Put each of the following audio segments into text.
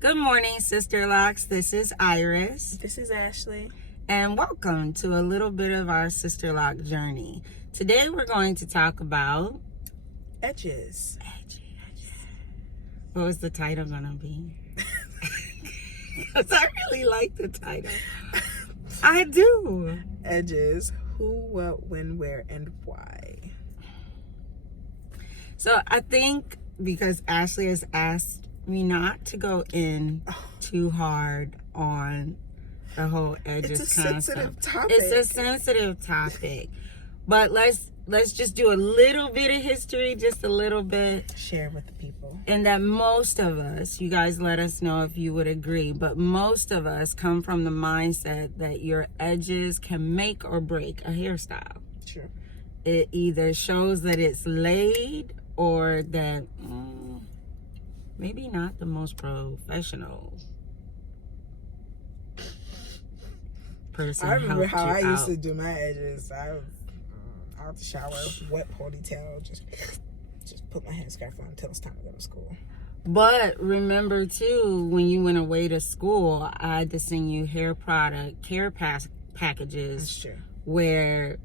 Good morning, Sisterlocks. This is Iris. This is Ashley. And welcome to a little bit of our Sisterlock journey. Today we're going to talk about Edges. What was the title going to be? Because I really like the title. I do. Edges. Who, what, when, where, and why. So I think because Ashley has asked me not to go in too hard on the whole edges It's a concept. sensitive topic. It's a sensitive topic. But let's just do a little bit of history, just a little bit. Share with the people. And that most of us, you guys let us know if you would agree, but most of us come from the mindset that your edges can make or break a hairstyle. Sure. It either shows that it's laid or that maybe not the most professional person. I remember helped how you I used out. to do my edges. I was out the shower, wet ponytail, just put my headscarf on until it's time to go to school. But remember too, when you went away to school, I had to send you hair product care packages. That's true. Where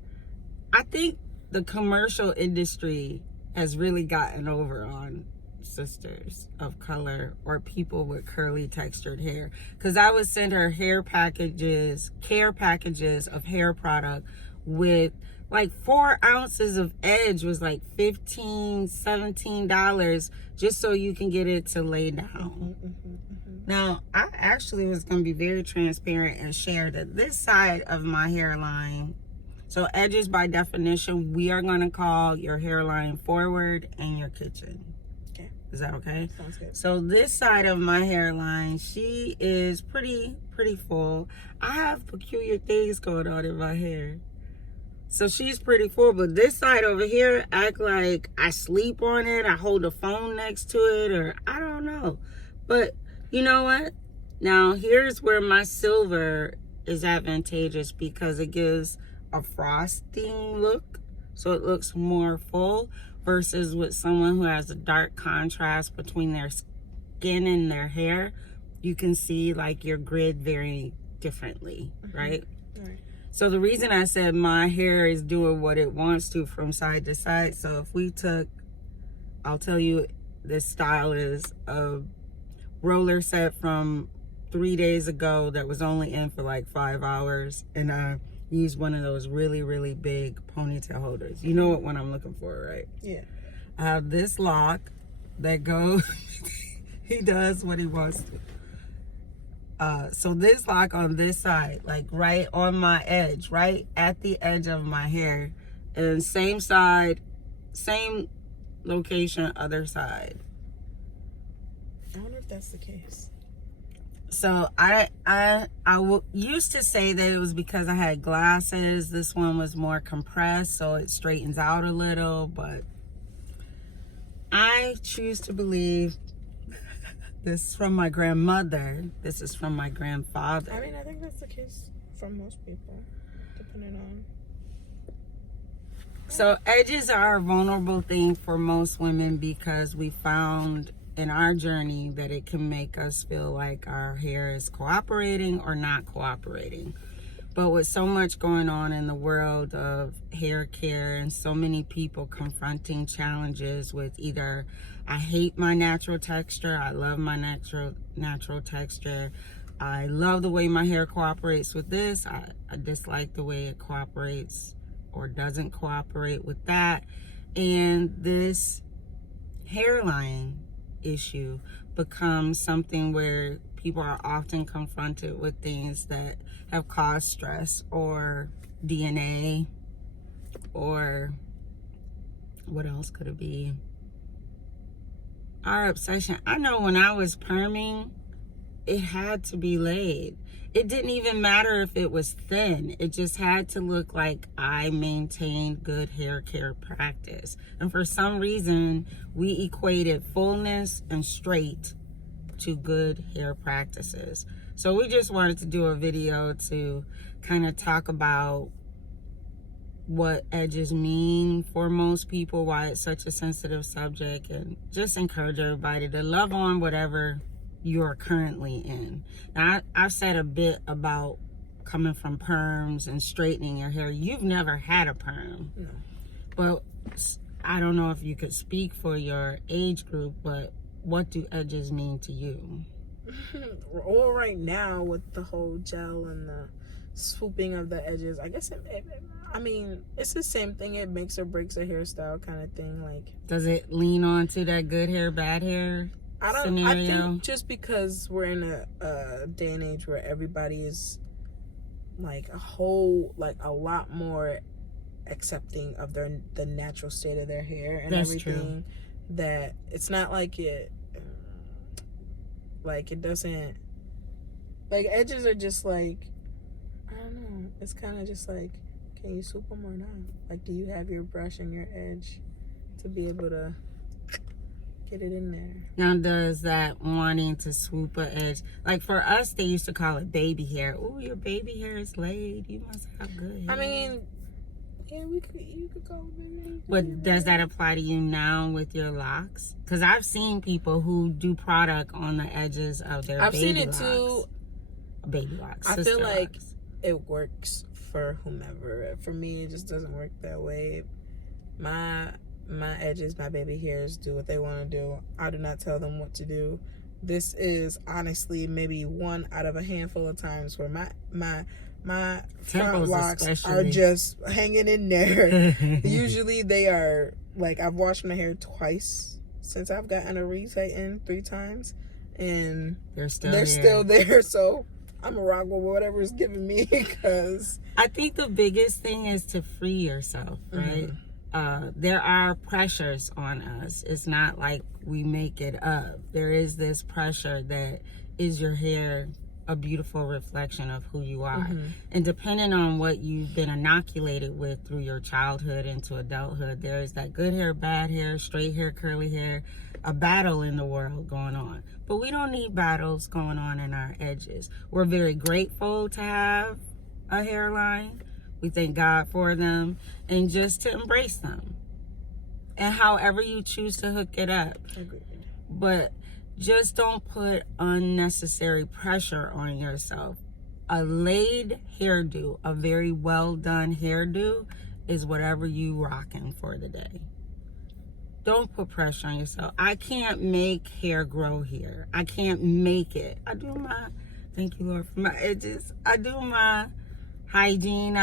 I think the commercial industry has really gotten over on sisters of color or people with curly textured hair, because I would send her care packages of hair product with like 4 ounces of edge was like $15-$17 just so you can get it to lay down. Now I actually was going to be very transparent and share that this side of my hairline, so edges by definition, we are going to call your hairline forward and your kitchen. Okay. Is that okay? Sounds good. So this side of my hairline, she is pretty full. I have peculiar things going on in my hair. So she's pretty full, but this side over here act like I sleep on it, I hold the phone next to it, or I don't know. But you know what? Now here's where my silver is advantageous because it gives a frosting look, so it looks more full, versus with someone who has a dark contrast between their skin and their hair. You can see like your grid very differently, right? Right. So the reason I said my hair is doing what it wants to from side to side, so if we took, I'll tell you, this style is a roller set from 3 days ago that was only in for like 5 hours, and I used one of those really big ponytail holders. You know what one I'm looking for, right? Yeah. I have this lock that goes, he does what he wants to. So this lock on this side, like right on my edge, right at the edge of my hair, and same side, same location, other side. I wonder if that's the case. So I used to say that it was because I had glasses. This one was more compressed, so it straightens out a little, but I choose to believe this is from my grandmother. This is from my grandfather. I mean, I think that's the case for most people, depending on. So edges are a vulnerable thing for most women because we found in our journey that it can make us feel like our hair is cooperating or not cooperating. But with so much going on in the world of hair care and so many people confronting challenges with either I hate my natural texture, I love my natural texture, I love the way my hair cooperates with this, I dislike the way it cooperates or doesn't cooperate with that, and this hairline issue becomes something where people are often confronted with things that have caused stress or DNA, or what else could it be? Our obsession. I know when I was perming, it had to be laid. It didn't even matter if it was thin. It just had to look like I maintained good hair care practice. And for some reason, we equated fullness and straight to good hair practices. So we just wanted to do a video to kind of talk about what edges mean for most people, why it's such a sensitive subject, and just encourage everybody to love on whatever you're currently in. Now, I've said a bit about coming from perms and straightening your hair. You've never had a perm. No. But I don't know if you could speak for your age group, but what do edges mean to you? Well, right now with the whole gel and the swooping of the edges, I guess I mean, it's the same thing. It makes or breaks a hairstyle kind of thing. Like, does it lean on to that good hair, bad hair scenario? I think just because we're in a day and age where everybody is like a lot more accepting of the natural state of their hair and That's everything. True. That it's not like it doesn't, like, edges are just like, I don't know, it's kind of just like, can you swoop them or not? Like, do you have your brush and your edge to be able to get it in there? Now, does that wanting to swoop a edge, like for us, they used to call it baby hair. Oh, your baby hair is laid. You must have good hair. I mean, yeah, you could call it baby hair. But does that apply to you now with your locks? Because I've seen people who do product on the edges of their baby seen it locks. too. Baby locks. I feel like locks. It works for whomever. For me, it just doesn't work that way. My edges, my baby hairs do what they want to do. I do not tell them what to do. This is honestly maybe one out of a handful of times where my front locks are just hanging in there. Usually they are, like, I've washed my hair twice since I've gotten a retighten 3 times, and they're still there. So I'm a rock with whatever is giving me, because I think the biggest thing is to free yourself, right? There are pressures on us. It's not like we make it up. There is this pressure that is your hair a beautiful reflection of who you are. And depending on what you've been inoculated with through your childhood into adulthood, there is that good hair, bad hair, straight hair, curly hair, a battle in the world going on. But we don't need battles going on in our edges. We're very grateful to have a hairline. We thank God for them, and just to embrace them. And however you choose to hook it up. Agreed. But just don't put unnecessary pressure on yourself. A laid hairdo, a very well done hairdo, is whatever you rocking for the day. Don't put pressure on yourself. I can't make hair grow here. I can't make it. I do my, thank you Lord for my edges. I do my hygiene,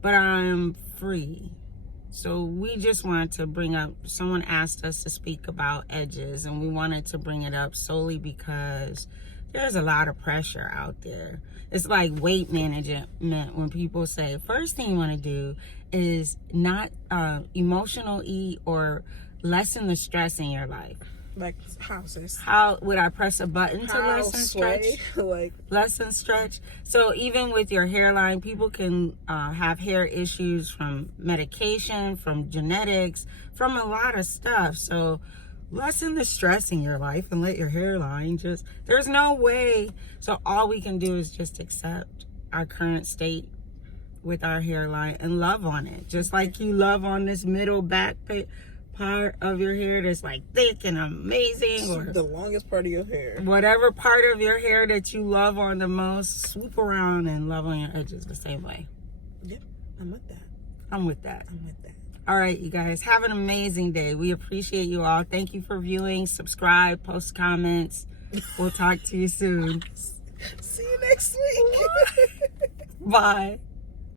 but I'm free. So we just wanted to bring up, someone asked us to speak about edges, and we wanted to bring it up solely because there's a lot of pressure out there. It's like weight management when people say, first thing you want to do is not emotional eat or lessen the stress in your life. Like, how, sis? How would I press a button to lessen stretch? Like, lessen stretch. So even with your hairline, people can have hair issues from medication, from genetics, from a lot of stuff. So lessen the stress in your life and let your hairline just, there's no way. So all we can do is just accept our current state with our hairline and love on it. Just like you love on this middle back part of your hair that's like thick and amazing, or the longest part of your hair, whatever part of your hair that you love on the most, swoop around and love on your edges the same way. Yep, I'm with that. I'm with that. All right, you guys, have an amazing day. We appreciate you all. Thank you for viewing. Subscribe, post comments. We'll talk to you soon. See you next week. Bye.